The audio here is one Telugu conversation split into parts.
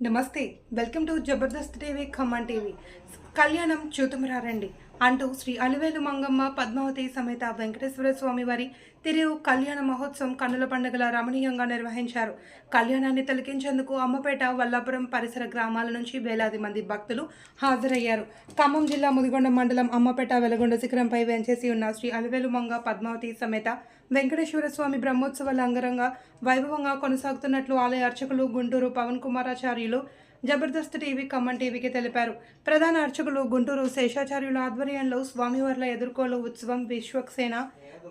నమస్తే welcome to Jabardasth TV Khammam TV కళ్యాణం చూతుమరారండి అంటూ శ్రీ అలివేలు మంగమ్మ పద్మావతి సమేత వెంకటేశ్వర స్వామి వారి తిరుగు కళ్యాణ మహోత్సవం కన్నుల పండుగల రమణీయంగా నిర్వహించారు. కళ్యాణాన్ని తిలకించేందుకు అమ్మపేట వల్లాపురం పరిసర గ్రామాల నుంచి వేలాది మంది భక్తులు హాజరయ్యారు. ఖమ్మం జిల్లా ముదిగొండ మండలం అమ్మపేట వెలగొండ శిఖరంపై వెంచేసి ఉన్న శ్రీ అలివేలు మంగ పద్మావతి సమేత వెంకటేశ్వర స్వామి బ్రహ్మోత్సవాల అంగరంగా వైభవంగా కొనసాగుతున్నట్లు ఆలయ అర్చకులు గుంటూరు పవన్ కుమారాచార్యులు జబర్దస్త్ టీవీ ఖమ్మం టీవీకి తెలిపారు. ప్రధాన అర్చకులు గుంటూరు శేషాచార్యుల ఆధ్వర్యంలో స్వామివార్ల ఎదుర్కోలు ఉత్సవం విశ్వక్సేన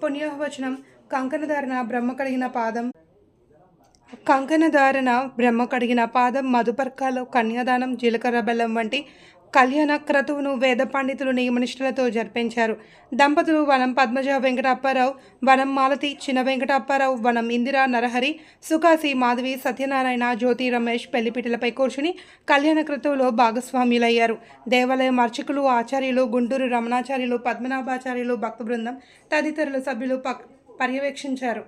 పుణ్యవచనం కంకణధారణ బ్రహ్మ కడిగిన పాదం కంకణధారణ బ్రహ్మ కడిగిన పాదం మధుపర్కాలు కన్యాదానం జీలకర్ర బెల్లం వంటి కళ్యాణ క్రతువును వేద పండితులు నియమనిష్ఠులతో జరిపించారు. దంపతులు వనం పద్మజ వెంకటప్పారావు వనం మాలతి చిన్న వెంకటప్పారావు వనం ఇందిరా నరహరి సుకాసి మాధవి సత్యనారాయణ జ్యోతి రమేష్ పెళ్ళిపీటలపై కూర్చుని కళ్యాణ క్రతువులో భాగస్వామ్యులయ్యారు దేవాలయం అర్చకులు ఆచార్యులు గుంటూరు రమణాచార్యులు పద్మనాభాచార్యులు భక్త బృందం తదితరుల సభ్యులు పర్యవేక్షించారు.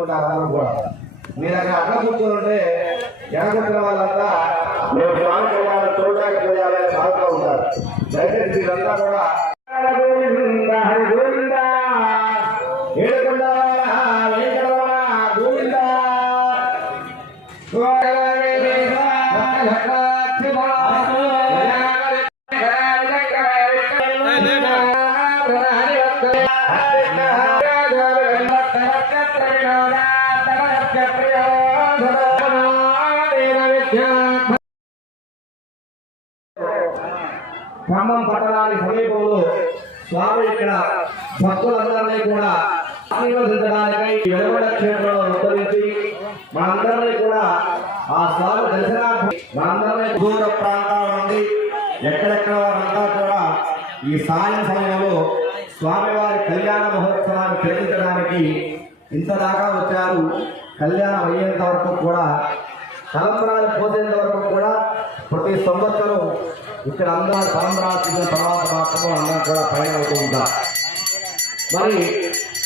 బృందాలకి రాగా కూడా. మీరు అక్కడ అక్కడ కూర్చొని వెనకొచ్చిన వాళ్ళంతా మేము స్వామి కళ్యాణం చూడడానికి పోయాలని బాధతో ఉంటారు. దయచేసి మీరంతా కూడా ఖమ్మం పట్టణానికి సమీపంలో స్వామి ఇక్కడ భక్తులందరినీ కూడా ఆశీర్వదించడానికై వెలువడ క్షేత్రంలో ఉద్ధరించి మనందరినీ కూడా ఆ స్వామి దర్శనార్థం మనందరినీ దూర ప్రాంతాల నుండి ఎక్కడెక్కడ వారంతా కూడా ఈ సాయం సమయంలో స్వామివారి కళ్యాణ మహోత్సవాన్ని తిలకించడానికి ఇంతదాకా వచ్చారు. కళ్యాణం అయ్యేంత వరకు కూడా తలంపరాలు పోసేంత వరకు కూడా ప్రతి సంవత్సరం ఇక్కడ అందరూ పరంపరా తీసిన తర్వాత మాత్రమే అందరం కూడా పైన అవుతూ ఉంటారు మరి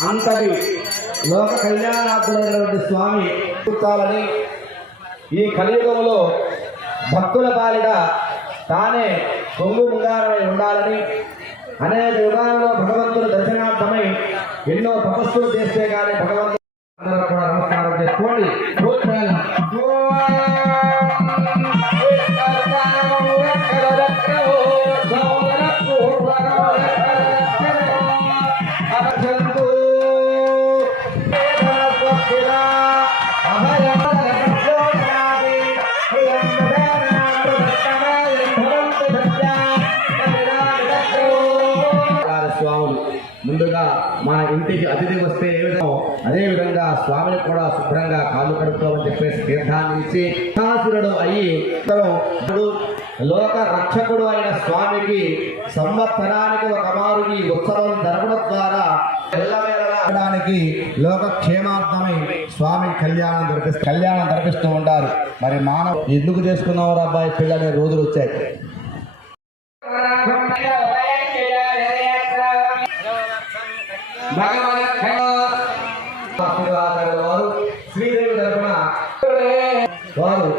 అంతటి లోక కళ్యాణార్థులైనటువంటి స్వామి కూర్చాలని ఈ కలియుగంలో భక్తుల పాలిట తానే పొంగు ముంగారమై ఉండాలని అనేక యుగాలలో భగవంతుడు దర్శనార్థమై ఎన్నో తపస్సులు చేస్తే కానీ భగవంతుడు అందరూ కూడా నమస్కారం చేసుకోండి. మన ఇంటికి అతిథి వస్తే ఏ విధంగా అదే విధంగా స్వామిని కూడా శుభ్రంగా కాళ్ళు కడుపుతామని చెప్పేసి తీర్థాన్ని ఇచ్చి సాసురుడు అయ్యి ఇప్పుడు లోక రక్షకుడు అయిన స్వామికి సంవత్సరానికి ఒక మారు ఈ ఉత్సవం జరగడం ద్వారా ఎల్లవేళడానికి లోక క్షేమార్థమై స్వామి కళ్యాణం జరిపిస్తూ కళ్యాణం జరిపిస్తూ ఉంటారు. మరి మానవ ఎందుకు చేసుకున్నావు అబ్బాయి? పిల్లని రోజులు వచ్చాయి ఆశీర్వాదాలు వారు శ్రీదేవి తరపున వారు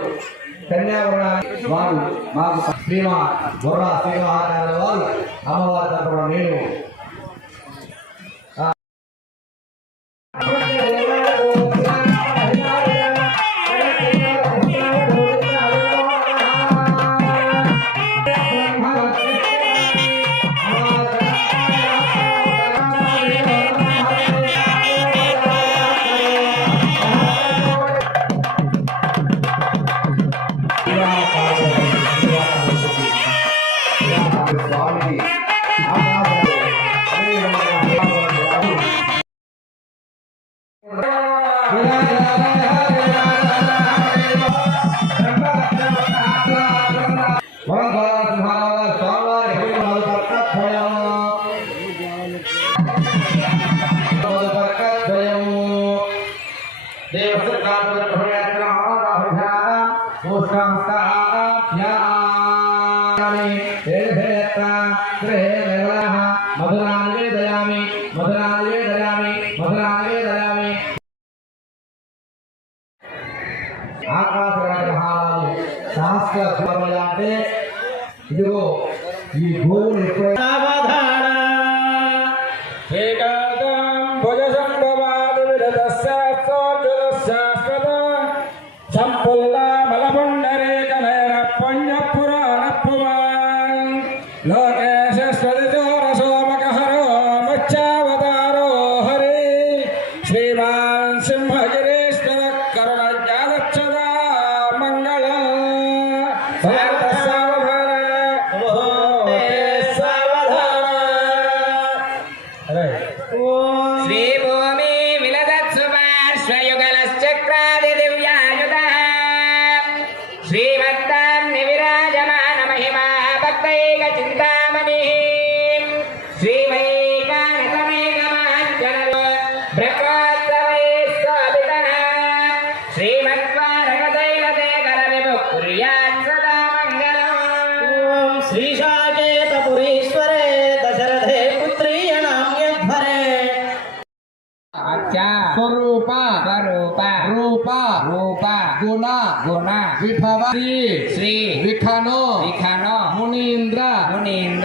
కన్యావరణ వారు మాకు శ్రీమా బుర్రా శ్రీమహారాయణ వారు అమ్మవారి తరపున నేను స్వరములు అంటే ఇదిగో ఈ భూమిని ఎప్పుడైనా సావధాన శ్రీమాన్ సింహగిరీశ్వర కరుణజ్ఞానచ్చదా మంగళం సావధాన శ్రీభూమి విలదత్సుపార్శ్వయుగలశ్చక్రాది దివ్యాయుధ Acha Sorupa Sarupa Rupa Rupa Guna Guna Vibhava Sri Sri Vikhano Vikhano Munindra Munindra